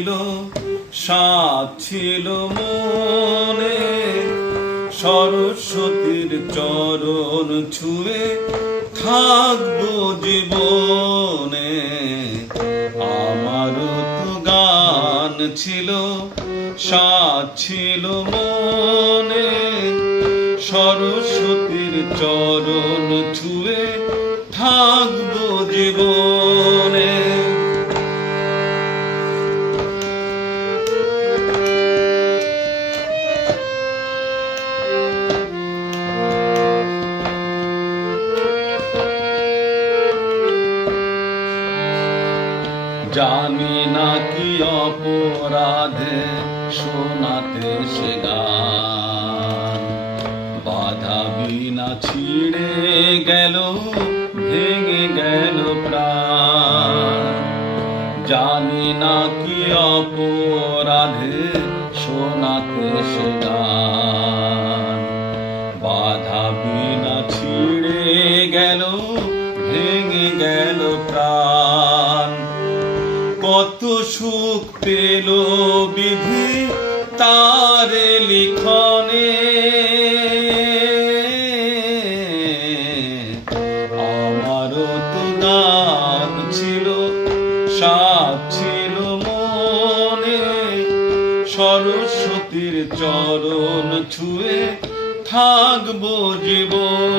ছিল, সাধ ছিল মনে, সরস্বতীর চরণ ছুঁয়ে থাকবো জীবনে। আমারও তো গান ছিল, সাধ ছিল মনে, সরস্বতীর চরণ ছুঁয়ে থাকবো জীবনে। জানি না কি অপরাধে শোনাতে সে গান, বাধা বিনা ছিঁড়ে গেল, ভেঙে গেল প্রাণ। জানি না কি অপরাধে শোনাতে সে গান, বাধা বিনা ছিঁড়ে গেল, ভেঙে গেল প্রাণ। কত সুখ পেল বিধি তার লিখনে, আমারও তো গান ছিল, সাধ ছিল মনে, সরস্বতীর চরণ ছুঁয়ে থাকবো জীবন।